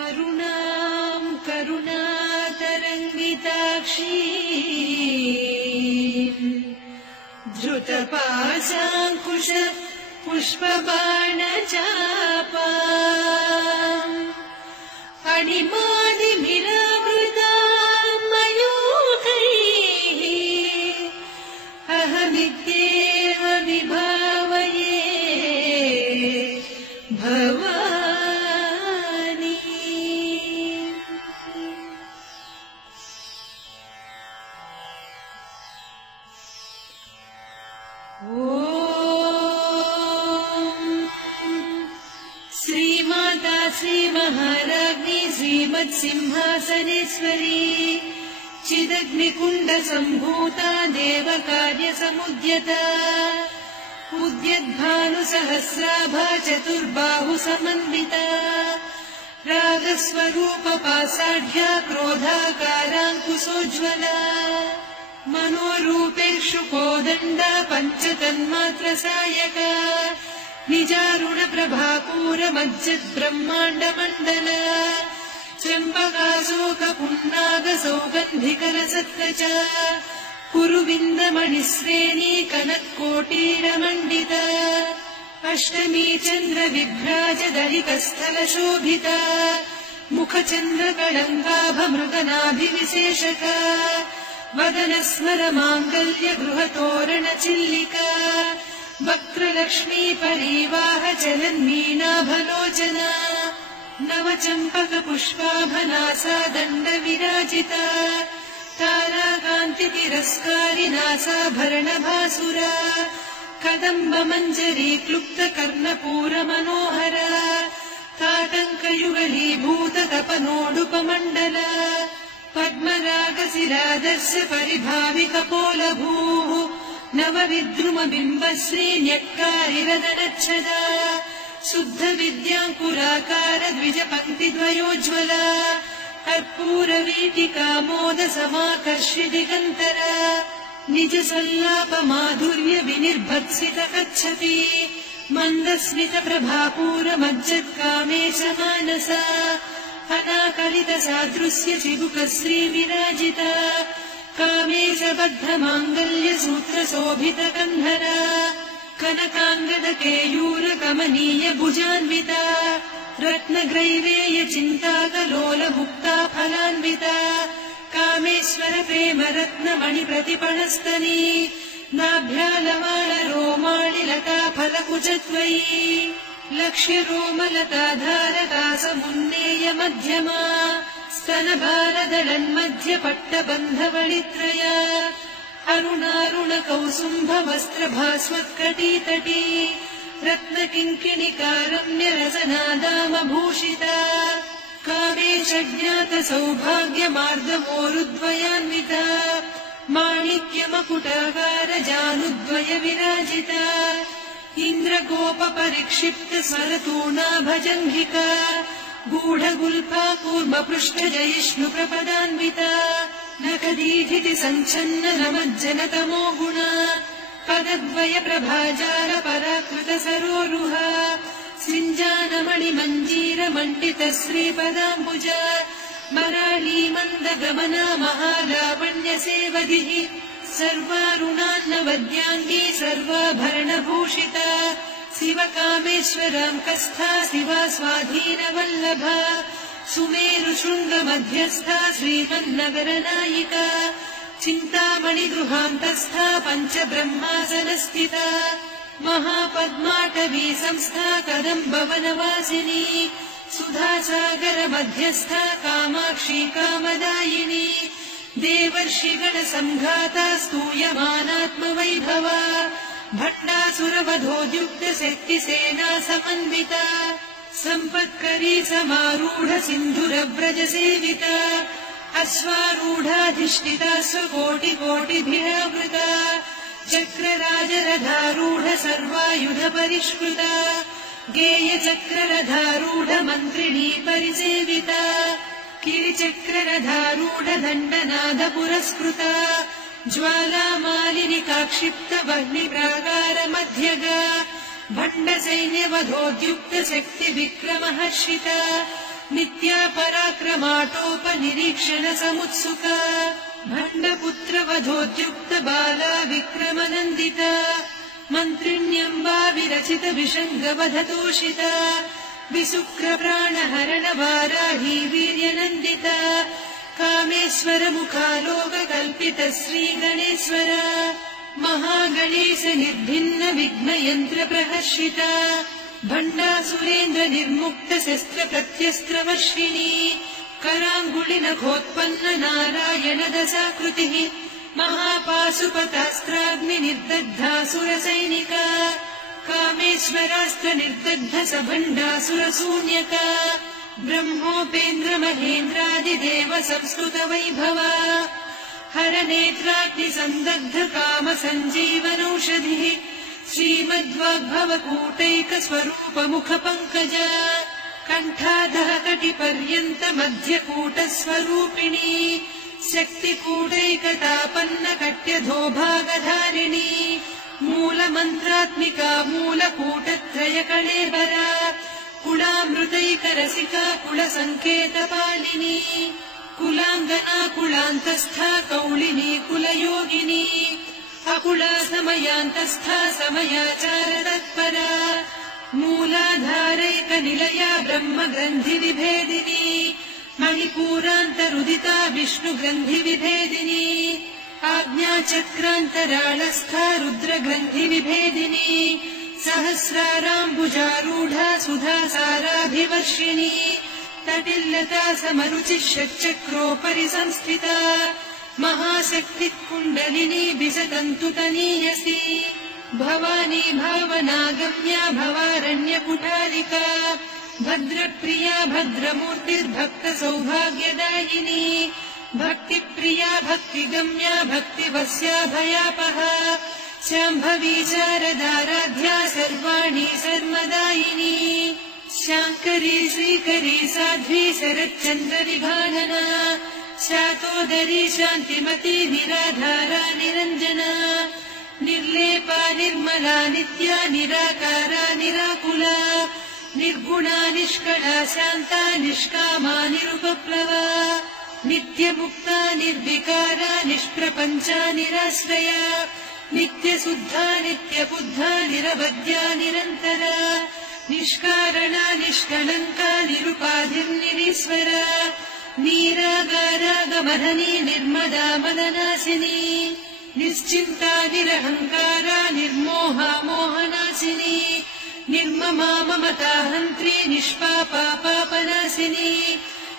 अरुणां करुणातरङ्गिताक्षी धृतपाशाङ्कुश पुष्पबाणचापाम् अणिमादिभिरावृतां मयूखैः अहमित्येव विभावये भवानी। श्रीमाता श्रीमहाराज्ञी श्रीमत्सिंहासनेश्वरी चिदग्निकुण्डसम्भूता देवकार्यसमुद्यता उद्यद्भानुसहस्राभा चतुर्बाहुसमन्विता रागस्वरूपपासाढ्या क्रोधाकाराङ्कुशोज्ज्वला मनोरूपेषु कोदण्डा पञ्चतन्मात्रसायका निजारुणप्रभापूरमज्जद्ब्रह्माण्डमण्डल चम्पकाशोकपुन्नागसौगन्धिकरसत्तच कुरुविन्दमणिश्रेणी कनत्कोटीरमण्डिता अष्टमी चन्द्रविभ्राजदलितस्थलशोभिता मुखचन्द्रकलङ्काभमृगनाभिविशेषका वदनस्मरमाङ्गल्य गृहतोरणचिल्लिका वक्रलक्ष्मी परिवाह चलन्मीनाभलोचना नवचम्पकपुष्पाभनासा दण्डविराजिता ताराकान्तितिरस्कारिनासाभरणभासुरा कदम्बमञ्जरी क्लुप्तकर्णपूरमनोहरा ताटङ्कयुगलीभूततपनोडुपमण्डला पद्मरागशिरादर्श परिभाविकपोलभूः नवविद्रुमबिम्बश्रीन्यक्कारिरदनच्छदा शुद्धविद्याङ्कुराकार द्विजपङ्क्तिद्वयोज्ज्वला कर्पूरवीटिकामोदसमाकर्षि दिगन्तरा निजसल्लापमाधुर्य विनिर्भत्सितकच्छपि मन्दस्मितप्रभापूरमज्जत्कामेशमानसा अनाकलितसादृश्य चिबुकश्रीविराजिता कामेशबद्धमाङ्गल्यसूत्रशोभितकन्धरा कनकाङ्गदकेयूरकमनीय भुजान्विता रत्नग्रैवेय चिन्ताकलोलमुक्ता फलान्विता कामेश्वर प्रेमरत्नमणिप्रतिपणस्तनी नाभ्यालमालरोमाणिलता फलकुचत्वयी लक्ष्यरोमलताधारकासमुन्नेय मध्यमा स्तनभारदलन्मध्यपट्टबन्धवळित्रया अरुणारुणकौसुम्भवस्त्रभास्वत्कटीतटी रत्नकिङ्किणिकारम्यरसनादामभूषिता कामेशज्ञातसौभाग्यमार्दमोरुद्वयान्विता माणिक्यमकुटाकारजानुद्वय विराजिता इन्द्रगोपपरिक्षिप्त स्वरतूणाभजङ्घिका गूढगुल्फा कूर्मपृष्ठजयिष्णुप्रपदान्विता नखदीधिति सञ्छन्न नमज्जनतमो गुणा पदद्वय प्रभाजाल पराकृत सरोरुहा सिञ्जानमणिमञ्जीरमण्डित श्रीपदाम्बुजा मराळीमन्दगमना महालावण्यसेवधिः सर्वारुणान्नवद्याङ्गी सर्वाभरणभूषिता शिवकामेश्वराङ्कस्था शिवा स्वाधीनवल्लभा सुमेरुशृङ्गमध्यस्था श्रीमन्नगरनायिका चिन्तामणिगृहान्तस्था पञ्चब्रह्मासनस्थिता महापद्माटवी संस्था कदम्बवनवासिनी सुधासागरमध्यस्था कामाक्षी कामदायिनी देवर्षिगणसङ्घाता स्तूयमानात्मवैभवा भण्डासुरवधोद्युक्तशक्तिसेना समन्विता सम्पत्करी समारूढ सिन्धुरव्रजसेविता अश्वारूढाधिष्ठिता स्वकोटिकोटिभिरावृता चक्रराजरथारूढ सर्वायुधपरिष्कृता गेयचक्ररथारूढ मन्त्रिणी परिसेविता किरिचक्ररथारूढ दण्डनाद पुरस्कृता ज्वालामालिनिकाक्षिप्त वह्निप्राकारमध्यगा भण्डसैन्यवधोद्युक्त शक्तिविक्रमहर्षिता नित्या पराक्रमाटोपनिरीक्षण समुत्सुका भण्डपुत्रवधोद्युक्त बाला विक्रमनन्दिता मन्त्रिण्यम्बा विरचित विषङ्गवधतोषिता विशुक्रप्राणहरण वाराही वीर्यनन्दिता कामेश्वर मुखालोककल्पित श्रीगणेश्वर महागणेश निर्भिन्न विघ्नयन्त्र प्रहर्षिता भण्डासुरेन्द्र निर्मुक्त शस्त्र प्रत्यस्त्रवर्षिणी कराङ्गुलिनखोत्पन्न नारायण दशाकृतिः महापाशुपतास्त्राग्नि निर्दग्धासुरसैनिका कामेश्वरास्त्र निर्दग्ध सभण्डासुरशून्यका ब्रह्मोपेन्द्र महेन्द्रादिदेव संस्तुत वैभवा हरनेत्राग्नि सन्दग्ध काम सञ्जीवनौषधिः श्रीमद्वाग्भवकूटैक स्वरूप मुख पङ्कज कण्ठाधः कटिपर्यन्त मध्यकूट स्वरूपिणी शक्तिकूटैकतापन्न कट्यधोभागधारिणी मूलमन्त्रात्मिका मूलकूटत्रय कळेबरा कुलामृतैकरसिका कुलसङ्केतपालिनी कुलाङ्गना कुलान्तस्था कौलिनी कुलयोगिनी अकुला समयान्तस्था समयाचारतत्परा मूलाधारैकनिलया ब्रह्मग्रन्थिविभेदिनी मणिपूरान्तरुदिता विष्णुग्रन्थिविभेदिनी आज्ञाचक्रान्तराळस्था रुद्रग्रन्थिविभेदिनी सहस्राराम्बुजारूढा सुधासाराभिवर्षिणी तटिल्लता समरुचिः षट्चक्रोपरि संस्थिता महाशक्तिः कुण्डलिनी विसतन्तुतनीयसी भवानी भावनागम्या भवारण्यकुटारिका भद्रप्रिया भद्रमूर्तिर्भक्त सौभाग्यदायिनी भक्तिप्रिया भक्तिगम्या भक्तिवस्या भयापहा शाम्भवी शारदाराध्या सर्वाणि सर्वदायिनी शाङ्करी श्रीकरी साध्वी शरच्चन्द्रविभानना शातोदरी शान्तिमती निराधारा निरञ्जना निर्लेपा निर्मला नित्या निराकारा निराकुला निर्गुणा निष्कला शान्ता निष्कामा निरुपप्लवा नित्यमुक्ता निर्विकारा निष्प्रपञ्चा निराश्रया नित्यशुद्धा नित्यबुद्धा निरवद्या निरन्तरा निष्कारणा निष्कलङ्का निरुपाधिर्निरीश्वरा नीरागारागमहनी निर्मदा मदनासिनी निश्चिन्ता निरहङ्कारा निर्मोहा मोहनासिनी निर्ममा ममता हन्त्री निष्पापा पापनासिनी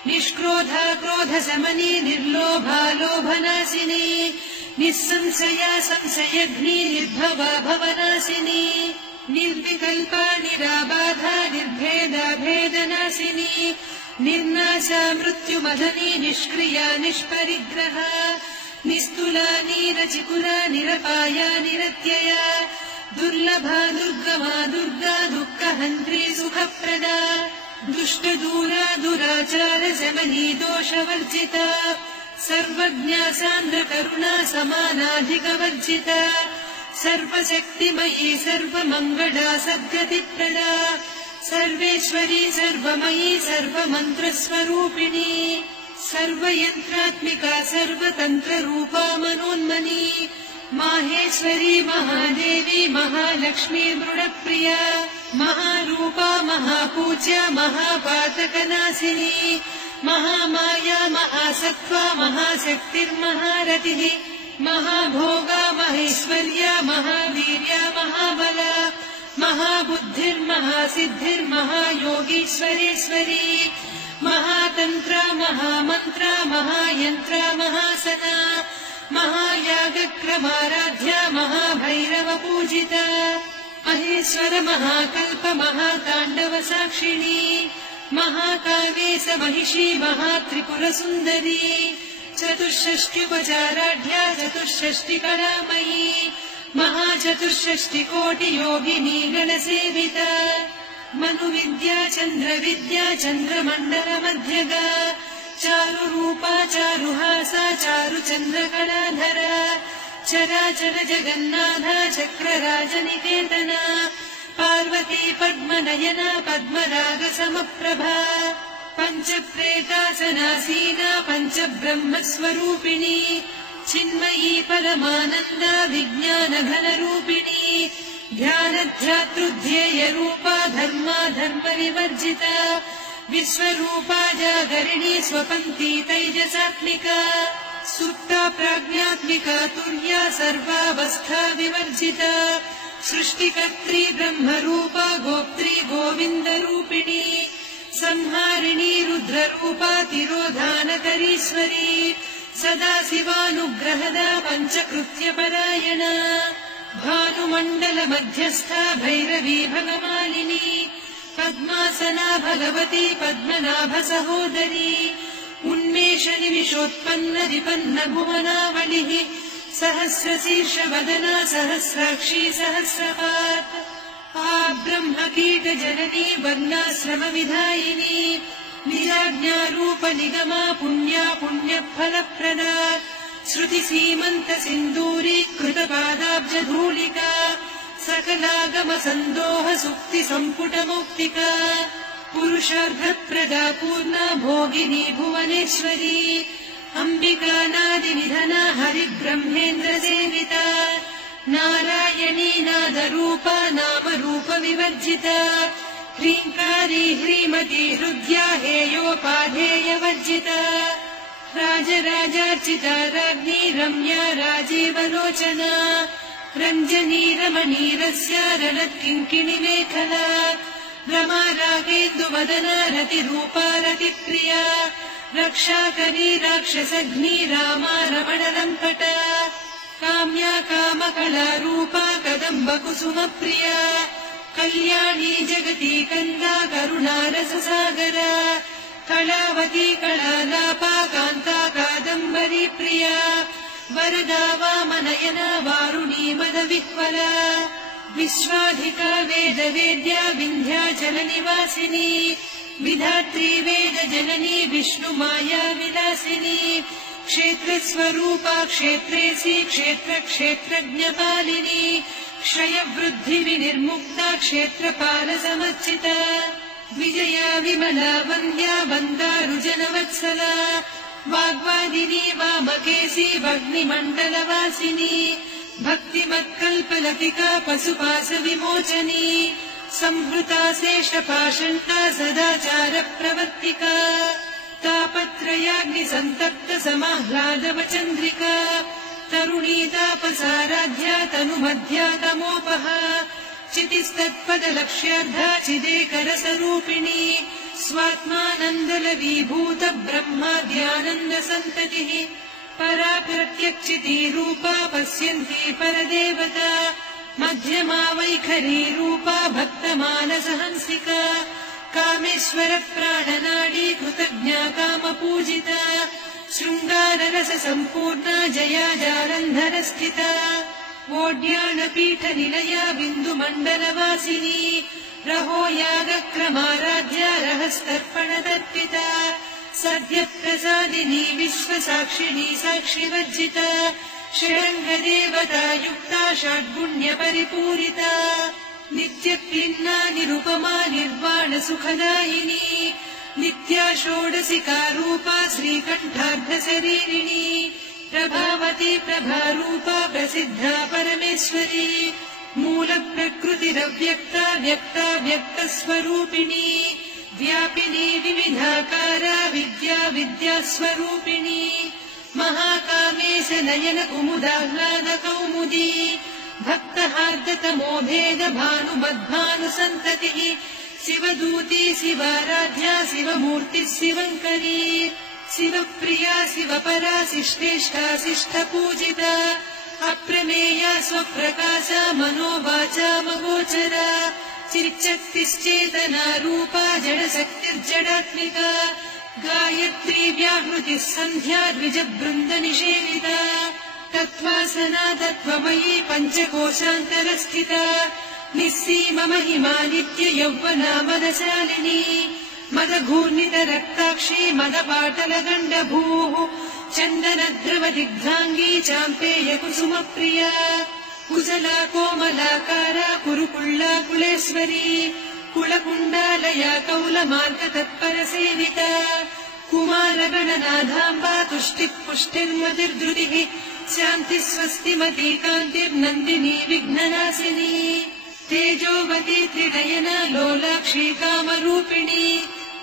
निष्क्रोधा क्रोधशमनी निर्लोभा लोभनासिनी निःसंशया संशयघ्नी निर्भवा भवनासिनी निर्विकल्पा निराबाधा निर्भेदा भेदनासिनी निर्नाशा मृत्युमदनी निष्क्रिया निष्परिग्रहा निस्तुला नीरचिकुला निरपाया निरत्यया दुर्लभा दुर्गमा दुर्गा दुःखहन्त्री सुखप्रदा दुष्टदूरा दुराचार शमनी दोषवर्जिता सर्वज्ञा सान्द्रकरुणा समानाधिकवर्जिता सर्वशक्तिमयी सर्वमङ्गला सद्गतिप्रदा सर्वेश्वरी सर्वमयी सर्वमन्त्रस्वरूपिणी सर्वयन्त्रात्मिका सर्वतन्त्ररूपा मनोन्मनी माहेश्वरी महादेवी महालक्ष्मी मृडप्रिया महारूपा महापूज्या महापातकनाशिनी महामाया महासत्त्वा महाशक्तिर्महारतिः महाभोगा महेश्वर्या महावीर्या महाबला महाबुद्धिर्महासिद्धिर्महायोगीश्वरेश्वरी महातन्त्रा महामन्त्रा महायन्त्रा महासना महायागक्रमाराध्या महाभैरवपूजिता महेश्वर महाकल्प महाताण्डव साक्षिणी महाकावेश महिषी महात्रिपुरसुन्दरी चतुष्षष्ट्युपचाराढ्या चतुष्षष्टिकलामयी महाचतुष्षष्टिकोटियोगिनी गणसेविता मनुविद्या चन्द्रविद्या चन्द्रमण्डलमध्यगा चारुरूपा चारुहासा चारुचन्द्रकलाधरा चराचर जगन्नाथा चक्रराजनिकेतना पार्वती पद्मनयना पद्मरागसमप्रभा पञ्चप्रेतासनासीना पञ्चब्रह्मस्वरूपिणी चिन्मयी परमानन्दा विज्ञानघनरूपिणी ध्यानध्यातृध्येयरूपा धर्माधर्मविवर्जिता विश्वरूपा जागरिणी स्वपन्ती तैजसात्मिका सुप्ता प्राज्ञात्मिका तुर्या सर्वावस्था विवर्जिता सृष्टिकर्त्री ब्रह्मरूपा गोप्त्री गोविन्दरूपिणी संहारिणी रुद्ररूपा तिरोधानकरीश्वरी सदा शिवानुग्रहदा पञ्चकृत्यपरायणा भानुमण्डलमध्यस्था भैरवी भगमालिनी पद्मासना भगवती पद्मनाभसहोदरी उन्मेषनिमिषोत्पन्न विपन्न भुवनावलिः सहस्रशीर्षवदना सहस्राक्षी सहस्रपात् ब्रह्मकीटजननी वर्णाश्रमविधायिनी निजाज्ञारूपनिगमा पुण्या पुण्यफलप्रदा श्रुतिसीमन्तसिन्दूरीकृतपादाब्जधूलिका सकलागमसन्दोह सुक्तिसम्पुटमौक्तिका पुरुषार्थप्रदा पूर्णा भोगिनी भुवनेश्वरी अम्बिकानादिनिधना हरिब्रह्मेन्द्रसेविता नारायणी नादरूपा नामरूपविवर्जिता ह्रीङ्कारी ह्रीमती हृद्या हेयोपाधेयवर्जिता राजराजार्चिता राज्ञी रम्या राजीवलोचना रञ्जनी रमणीरस्या रलत्किङ्किणिमेखला रमा रागेन्दुवदना रतिरूपा रतिप्रिया रक्षाकरी राक्षसघ्नी रामा रमणलम्पटा काम्या कामकलारूपा कदम्बकुसुमप्रिया कल्याणी जगती कन्दा करुणारससागरा कलावती कलालापा कान्ता कादम्बरी प्रिया वरदा वामनयना वारुणी मदविह्वला विश्वाधिका वेदवेद्या विन्ध्याचलनिवासिनी विधात्री वेदजननी विष्णुमाया विलासिनी क्षेत्रस्वरूपा क्षेत्रेसी क्षेत्रक्षेत्रज्ञपालिनी क्षयवृद्धिविनिर्मुक्ता क्षेत्रपालसमर्चिता विजया विमला वन्द्या वन्दारुजनवत्सला वाग्वादिनी वामकेशी भग्निमण्डलवासिनी भक्तिमत्कल्पलतिका पशुपाशविमोचनी संहृता शेषपाषण्डा सदाचारप्रवर्तिका तापत्रयाग्निसन्तप्तसमाह्लादवचन्द्रिका तरुणी तापसाराध्या तनुमध्या तमोपहा चितिस्तत्पदलक्ष्यार्धा चिदेकरसरूपिणी स्वात्मानन्दलवीभूत ब्रह्माद्यानन्दसन्ततिः परा प्रत्यक्षितीरूपा पश्यन्ती परदेवता मध्यमा वैखरीरूपा भक्तमानसहंसिका कामेश्वरप्राणनाडी कृतज्ञा कामपूजिता शृङ्गाररससम्पूर्णा जया जालन्धरस्थिता वोड्यानपीठनिलया बिन्दुमण्डलवासिनी रहो यागक्रमाराध्या रहस्तर्पणतर्पिता सद्यप्रसादिनी विश्वसाक्षिणी साक्षिवर्जिता षडङ्गदेवता युक्ता षड्गुण्यपरिपूरिता नित्यक्लिन्ना निरुपमा निर्वाणसुखदायिनी नित्या षोडशिका रूपा श्रीकण्ठार्धशरीरिणी प्रभावती प्रभारूपा प्रसिद्धा परमेश्वरी मूलप्रकृतिरव्यक्ता व्यक्ता व्यक्तस्वरूपिणी व्यापिनी विविधाकारा विद्या विद्यास्वरूपिणी महाकामेश नयन कुमुदाह्लादकौमुदी भक्तहार्दतमोभेद भानुमद्भानुसन्ततिः शिवदूती शिवाराध्या शिवमूर्तिः शिवङ्करी शिवप्रिया शिवपरा शिष्टेष्टा शिष्टपूजिता अप्रमेया स्वप्रकाशा मनोवाचामगोचरा चिच्चक्तिश्चेतना रूपा जडशक्तिर्जडात्मिका गायत्री व्याहृतिः सन्ध्या द्विजबृन्दनिषेविता तत्त्वासना तत्त्वमयी पञ्चकोशान्तरस्थिता निःसीममहिमा नित्य यौवना मदशालिनी मदघूर्णितरक्ताक्षी मदपाटलगण्डभूः चन्दनद्रवदिग्धाङ्गी चाम्पेयकुसुमप्रिया कुशला कोमलाकारा कुरुकुल्ला कुलेश्वरी कुलकुण्डालया कौलमार्गतत्परसेविता कुमारगणनाथाम्बा तुष्टिः पुष्टिर्मतिर्धृतिः शान्तिः स्वस्तिमती कान्तिर्नन्दिनी विघ्ननाशिनी तेजोवती त्रिनयना लोलाक्षी कामरूपिणी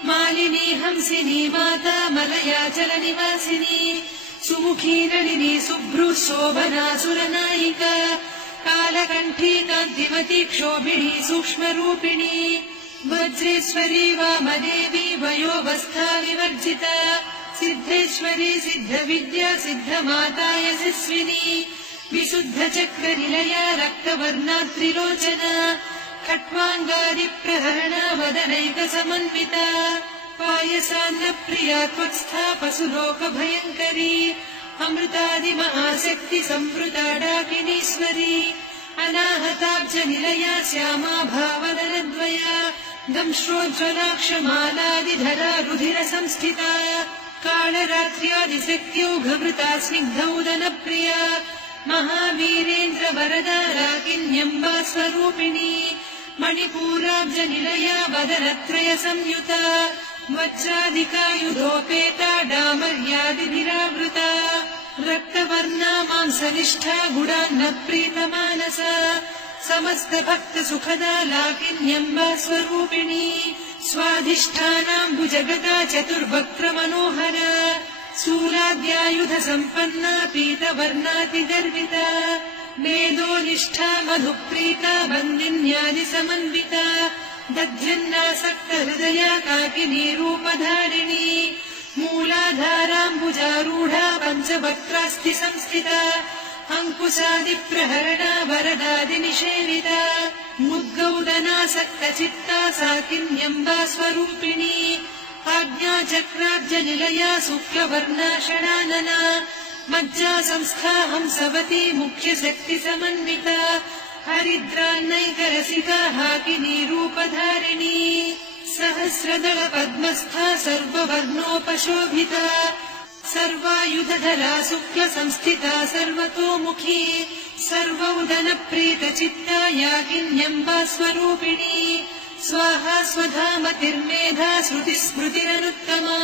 मालिनी हंसिनी माता मलयाचलनिवासिनी सुमुखी नलिनी शुभ्रुः शोभना सुरनायिका कालकण्ठी कान्तिमती क्षोभिणी सूक्ष्मरूपिणी वज्रेश्वरी वामदेवी वयोवस्था विवर्जिता सिद्धेश्वरी सिद्धविद्या सिद्धमाता यशस्विनी विशुद्धचक्रनिलया रक्तवर्णा त्रिलोचना खट्वाङ्गादिप्रहरणा वदनैकसमन्विता पायसान्नप्रिया त्वत्स्था पशुलोकभयङ्करी अमृतादिमहाशक्ति संवृता डाकिनीश्वरी अनाहताब्जनिलया श्यामा भावदलद्वया दंश्रोज्ज्वलाक्षमालादिधरा रुधिरसंस्थिता कालरात्र्यादिशक्त्योघभृता स्निग्धौदनप्रिया महावीरेन्द्रवरदा राकिन्यम्बा स्वरूपिणी मणिपूराब्जनिलया वदनत्रयसंयुता वज्रादिकायुधोपेता डामर्यादिभिरावृता रक्तवर्णा मांसनिष्ठा गुडान्नप्रीतमानसा समस्तभक्तसुखदा लाकिन्यम्बा स्वरूपिणी स्वाधिष्ठानाम्बुजगदा चतुर्वक्त्रमनोहरा शूलाद्यायुधसम्पन्ना पीतवर्णातिगर्विता मेदोनिष्ठा मधुप्रीता बन्दिन्यादिसमन्विता दध्यन्नासक्तहृदया काकिनी रूपधारिणी मूलाधाराम्बुजारूढा पञ्चवक्त्रास्ति संस्थिता अङ्कुशादिप्रहरणा वरदादिनिषेविता मुद्गौदनासक्तचित्ता साकिन्यम्बा स्वरूपिणी आज्ञाचक्राब्जनिलया शुक्लवर्णा षडानना मज्जा संस्था हंसवती मुख्यशक्तिसमन्विता हरिद्रान्नैकरसिका हाकिनी रूपधारिणी सहस्रदल पद्मस्था सर्ववर्णोपशोभिता सर्वायुधधरा शुक्लसंस्थिता सर्वतोमुखी सर्वौदनप्रीतचित्ता याकिन्यम्बा स्वरूपिणी स्वाहा स्वधामतिर्मेधा श्रुतिस्मृतिरनुत्तमा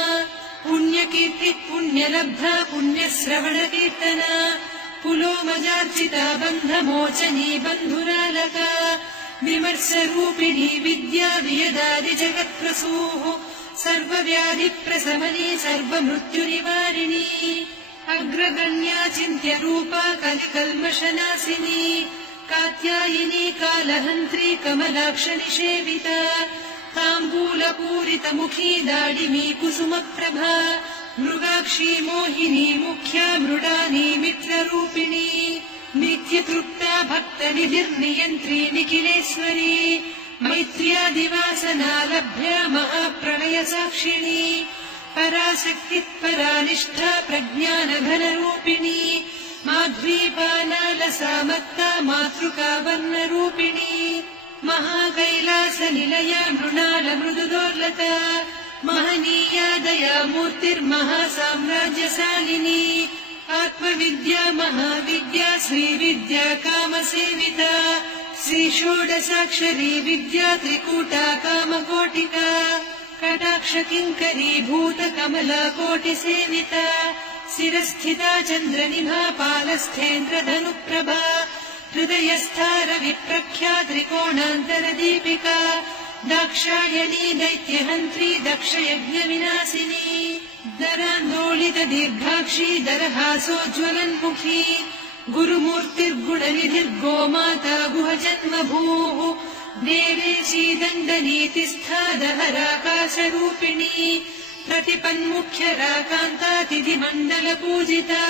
पुण्यकीर्तिः पुण्यलब्धा पुण्यश्रवणकीर्तना पुलोमजार्चिता बन्धमोचनी बन्धुरालका विमर्शरूपिणी विद्या वियदादिजगत्प्रसूः सर्वव्याधिप्रशमनी सर्वमृत्युनिवारिणी अग्रगण्या चिन्त्यरूपा कलिकल्मषनाशिनी कात्यायिनी कालहन्त्री कमलाक्षनिषेविता ताम्बूलपूरितमुखी दाडिमी कुसुमप्रभा मृगाक्षी मोहिनी मुख्या मृडानी मित्ररूपिणी नित्यतृप्ता भक्तनिधिर्नियन्त्री निखिलेश्वरी मैत्र्यादिवासना लभ्या महाप्रलयसाक्षिणी पराशक्तिः परानिष्ठा प्रज्ञानघनरूपिणी माध्वीपालालसामत्ता मातृका वर्णरूपिणी महाकैलासनिलया मृणालमृदुदोर्लता महनीया दयामूर्तिर्महासाम्राज्यशालिनी आत्मविद्या महाविद्या श्रीविद्या कामसेविता श्रीषोडशाक्षरी विद्या त्रिकूटा कामकोटिका कटाक्षकिङ्करी भूतकमला कोटिसेविता शिरस्थिता चन्द्रनिभा पालस्थेन्द्रधनुप्रभा हृदयस्था रविप्रख्या त्रिकोणान्तरदीपिका दाक्षायणी दैत्यहन्त्री दक्षयज्ञविनाशिनी दरान्दोलितदीर्घाक्षी दरहासोज्ज्वलन्मुखी गुरुमूर्तिर्गुणनिधिर्गोमाता गुहजन्मभूः देवेशी दण्डनीतिस्था दहराकाशरूपिणी प्रतिपन्मुख्यराकान्तातिथिमण्डलपूजिता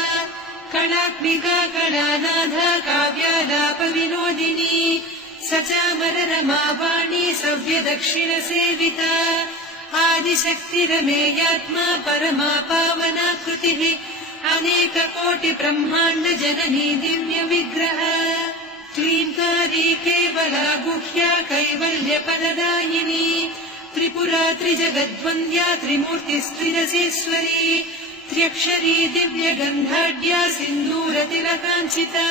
कलात्मिका कलानाथा काव्यालापविनोदिनी सचामररमावाणी सव्यदक्षिणसेविता आदिशक्तिरमेयात्मा परमा पावनाकृतिः अनेककोटिब्रह्माण्डजननी दिव्यविग्रह क्लीङ्कारी केवला गुह्या कैवल्यपददायिनी त्रिपुरा त्रिजगद्वन्द्या त्रिमूर्तिस्त्रिदशेश्वरी त्र्यक्षरी दिव्यगन्धाढ्या सिन्दूरतिलकाञ्चिता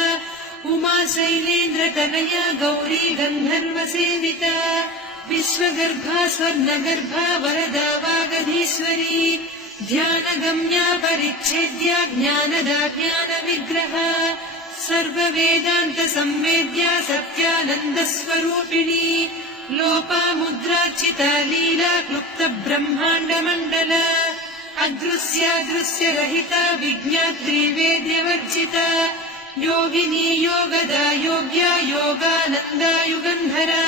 उमा शैलेन्द्रतनया गौरी गन्धर्वसेविता विश्वगर्भा स्वर्णगर्भा वरदा वागधीश्वरी ध्यानगम्या परिच्छेद्या ज्ञानदा ज्ञानविग्रहा सर्ववेदान्त संवेद्या सत्यानन्दस्वरूपिणी लोपामुद्रार्चिता लीला क्लुप्त ब्रह्माण्डमण्डला अदृश्यादृश्यरहिता विज्ञात्री वेद्यवर्जिता योगिनी योगदा योग्या योगानन्दा युगन्धरा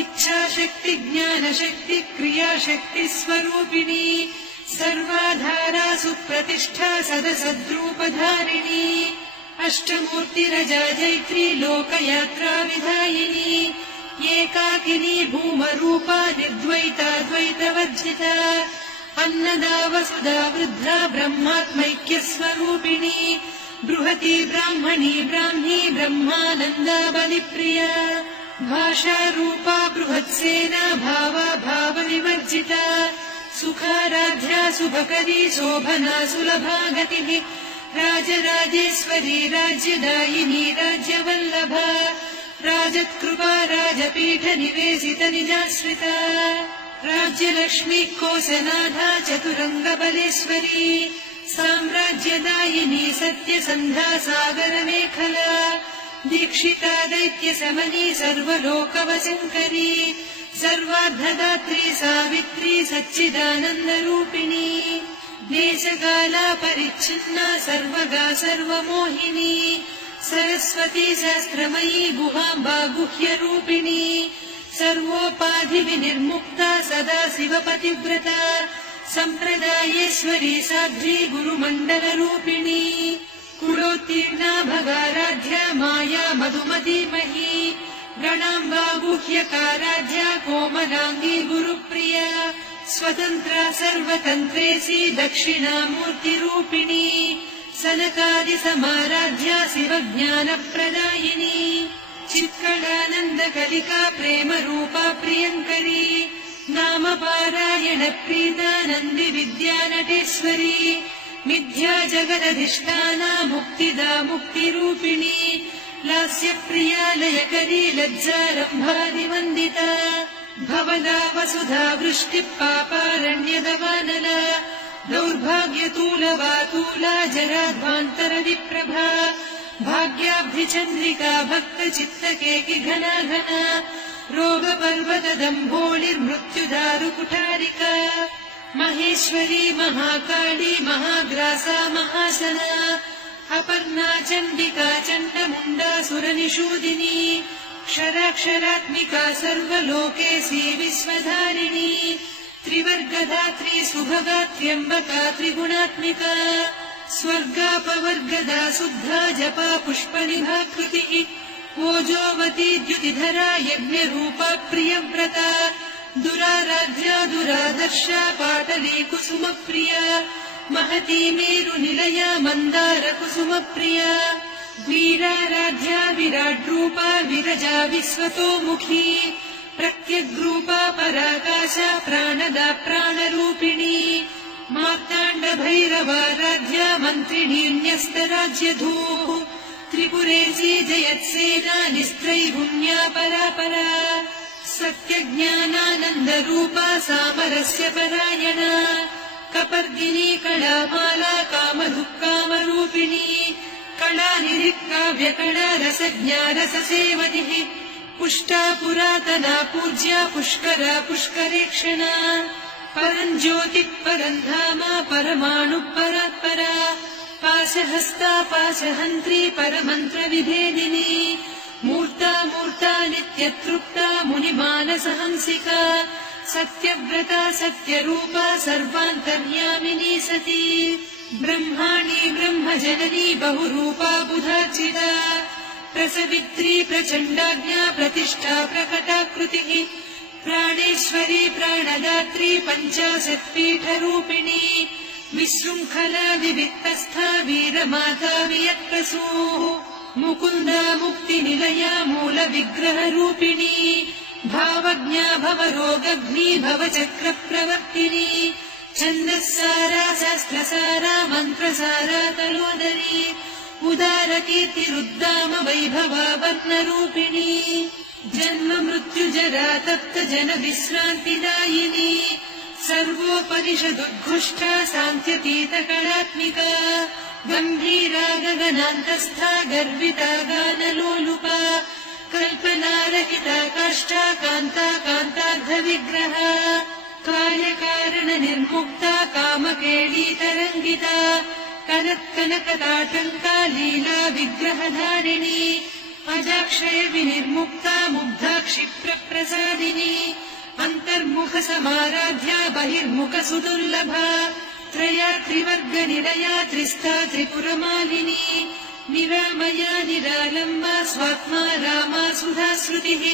इच्छाशक्ति ज्ञानशक्ति क्रियाशक्ति स्वरूपिणी सर्वाधारा सुप्रतिष्ठा सदसद्रूपधारिणी अष्टमूर्तिरजा जैत्री लोकयात्रा विधायिनी एकाकिनी भूमरूपा निर्द्वैता द्वैतवर्जिता अन्नदा वसुधा वृद्धा ब्रह्मात्मैक्यस्वरूपिणी बृहती ब्राह्मणी ब्राह्मी ब्रह्मानन्दा बलिप्रिया भाषारूपा बृहत्सेना भावा भावविवर्जिता सुखाराध्या शुभकरी शोभना सुलभा गतिः राजराजेश्वरी राज्यदायिनी राज्यवल्लभा राजत्कृपा राजपीठ निवेशित निजाश्रिता राज्यलक्ष्मी कोशनाधा चतुरङ्गबलेश्वरी साम्राज्यदायिनी सत्यसन्धा सागरमेखला दीक्षिता दैत्यशमनी सर्वलोकवशङ्करी सर्वार्धदात्री सावित्री सच्चिदानन्दरूपिणी देशकाला परिच्छिन्ना सर्वगा सर्वमोहिनी सरस्वती शास्त्रमयी गुहाम्बा गुह्यरूपिणी सर्वोपाधिविनिर्मुक्ता सदा शिवपतिव्रता सम्प्रदायेश्वरी साध्वी गुरुमण्डलरूपिणी कुलोत्तीर्णा भगाराध्या माया मधुमतीमही गणाम्बा गुह्यकाराध्या कोमलाङ्गी गुरुप्रिया स्वतन्त्रा सर्वतन्त्रेशी दक्षिणामूर्तिरूपिणी सनकादिसमाराध्या शिवज्ञानप्रदायिनी चित्कलानन्दकलिका प्रेमरूपा प्रियङ्करी नामपारायणप्रीता नन्दिविद्या नटेश्वरी मिथ्या जगदधिष्ठाना मुक्तिदा मुक्तिरूपिणी लास्यप्रिया लयकरी लज्जारम्भादिवन्दिता भवदा वसुधा वृष्टिः पापारण्यदवानला दौर्भाग्यतूलवातूला जराध्वान्तरविप्रभा भाग्याब्धिचन्द्रिका भक्तचित्तकेकि घना घना रोगपर्वतदम्भोलिर्मृत्युदारुकुठारिका महेश्वरी महाकाली महाग्रासा महासना अपर्णा चण्डिका चण्डमुण्डा सुरनिषूदिनी क्षराक्षरात्मिका सर्वलोकेशी विश्वधारिणी त्रिवर्गधात्री सुभगा त्र्यम्बका त्रिगुणात्मिका स्वर्गापवर्गदा शुद्धा जपा पुष्पनिभाकृतिः ओजोवती द्युतिधरा यज्ञरूपा प्रियव्रता दुराराध्या दुरादर्शा पाटली कुसुमप्रिया महती मेरुनिलया मन्दारकुसुमप्रिया वीराराध्या विराड्रूपा विरजा विश्वतोमुखी प्रत्यग्रूपा पराकाशा प्राणदा प्राणरूपिणी मार्ताण्डभैरवाराध्या मन्त्रिणीन्यस्तराज्यधूः त्रिपुरेशी जयत्सेना निस्त्रैगुण्या परापरा सत्यज्ञानानन्दरूपा सामरस्य परायणा कपर्दिनी कलामाला कामधुक्कामरूपिणी कलानिधिकाव्यकला रसज्ञा रससेवनिः पुष्टा पुरातना पूज्या पुष्करा पुष्करेक्षणा परञ्ज्योतिः परन्धामा परमाणुः परात्परा पाशहस्ता पाशहन्त्री परमन्त्रविभेदिनी मूर्ता मूर्ता नित्यतृप्ता मुनिमानसहंसिका सत्यव्रता सत्यरूपा सर्वान्तर्यामिनी सती ब्रह्माणी ब्रह्मजननी बहुरूपा बुधार्चिता प्रसवित्री प्रचण्डाज्ञा प्रतिष्ठा प्रकटाकृतिः प्राणेश्वरी प्राणदात्री पञ्चाशत्पीठरूपिणी विशृङ्खला विविक्तस्था वीरमाता वियत्प्रसूः मुकुन्दा मुक्तिनिलया मूलविग्रहरूपिणी भावज्ञा भवरोगग्नी भवचक्रप्रवर्तिनी छन्दस्सारा शास्त्रसारा मन्त्रसारा तलोदरी उदारकीर्तिरुद्दाम वैभवा वर्णरूपिणी जन्म मृत्युजरा तप्त जन विश्रान्तिदायिनी सर्वोपनिषदुद्घुष्टा सान्त्यतीत कलात्मिका गम्भीरा गगनान्तस्था गर्विता गानलोलुपा कल्पनारहिता काष्ठा कान्ता कान्तार्धविग्रहा कार्यकारण निर्मुक्ता कामकेळीतरङ्गिता कनत्कनकताटङ्का लीला विग्रहधारिणी अजाक्षय विनिर्मुक्ता मुग्धा क्षिप्रप्रसादिनी अन्तर्मुख समाराध्या बहिर्मुख सुदुर्लभा त्रया त्रिवर्गनिलया त्रिस्था त्रिपुरमालिनी निरामया निरालम्बा स्वात्मा रामा सुधा श्रुतिः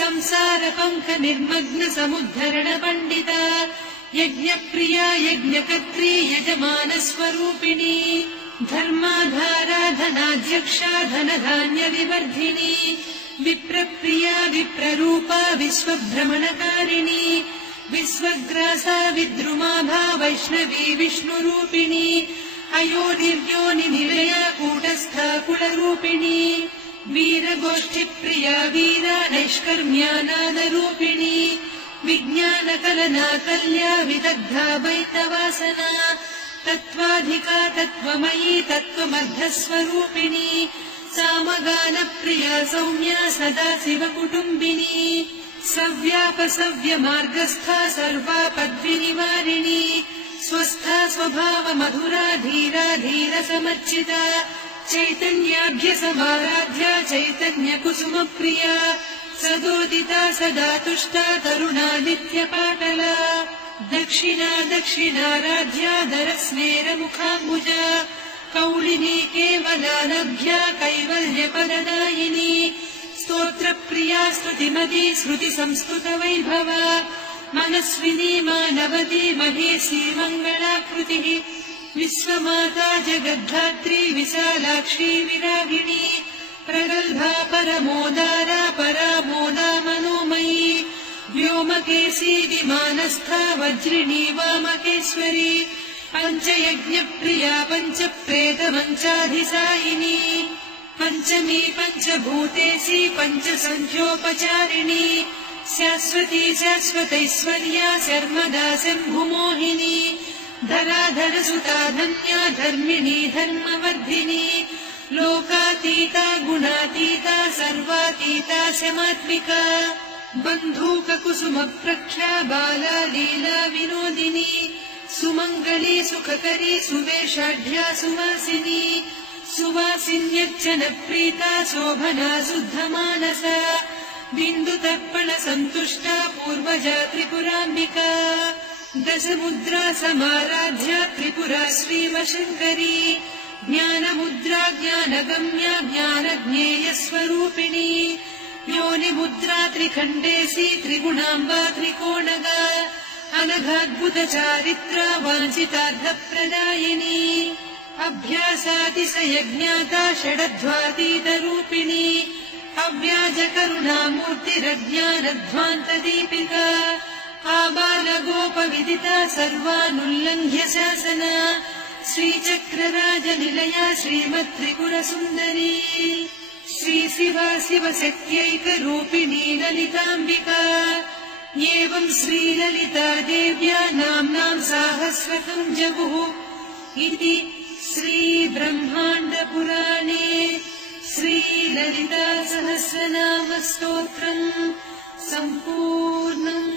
संसारपङ्क निर्मग्न समुद्धरण पण्डिता यज्ञप्रिया यज्ञकर्त्री यजमानस्वरूपिणी धर्माधारा धनाध्यक्षा धनधान्यविवर्धिनी विप्रप्रिया विप्ररूपा विश्वभ्रमणकारिणी विश्वग्रासा विद्रुमाभा वैष्णवी विष्णुरूपिणी अयोनिर्योनिनिलया कूटस्था कुलरूपिणी वीरगोष्ठिप्रिया वीरा नैष्कर्म्यानादरूपिणी विज्ञानकलना कल्या विदग्धा वैतवासना तत्त्वाधिका तत्त्वमयी तत्त्वमर्धस्वरूपिणी सामगानप्रिया सौम्या सदा शिवकुटुम्बिनी सव्यापसव्यमार्गस्था सर्वापद्विनिवारिणी स्वस्था स्वभावमधुरा धीरा धीरसमर्चिता चैतन्याभ्यसमाराध्या चैतन्यकुसुमप्रिया सदोदिता सदा तुष्टा तरुणादित्यपाटला दक्षिणा दक्षिणाराध्या दरस्मेरमुखाम्बुजा कौलिनी केवलानभ्या कैवल्यपददायिनी स्तोत्रप्रिया स्तुतिमती श्रुतिसंस्तुतवैभवा मनस्विनी मानवती महेशी मङ्गलाकृतिः विश्वमाता जगद्धात्री विशालाक्षी विरागिणी प्रगल्भा परमोदारा परामोदा मनोमयी व्योमकेशी विमानस्था वज्रिणी वामकेश्वरी पञ्चयज्ञप्रिया पञ्चप्रेतमञ्चाधिसायिनी पञ्चमी पञ्चभूतेशी पञ्चसङ्ख्योपचारिणी शाश्वती शाश्वतैश्वर्या शर्मदा शम्भुमोहिनी धराधरसुता धन्या धर्मिणी धर्मवर्धिनी लोकातीता गुणातीता सर्वातीता शमात्मिका बन्धूककुसुमप्रख्या बाला लीला विनोदिनी सुमङ्गली सुखकरी सुवेशाढ्या सुवासिनी सुवासिन्यर्चनप्रीता शोभना शुद्धमानसा बिन्दुतर्पणसन्तुष्टा पूर्वजा त्रिपुराम्बिका दशमुद्रा समाराध्या त्रिपुरा श्रीवशङ्करी ज्ञानमुद्रा ज्ञानगम्या ज्ञानज्ञेयस्वरूपिणी योनिमुद्रा त्रिखण्डेशी त्रिगुणाम्बा त्रिकोणगा अनघाद्भुतचारित्रा वाञ्छितार्थप्रदायिनी अभ्यासातिशयज्ञाता षडध्वातीतरूपिणी अव्याजकरुणामूर्तिरज्ञानध्वान्तदीपिका आबालगोपविदिता सर्वानुल्लङ्घ्य शासना श्रीचक्रराजनिलया श्रीमत्त्रिपुरसुन्दरी श्रीशिवा शिवशक्त्यैकरूपिणी ललिताम्बिका एवं श्रीललिता देव्या नाम्नां साहस्रकं जगुः इति श्रीब्रह्माण्डपुराणे श्रीललिता सहस्रनामस्तोत्रम् सम्पूर्णम्।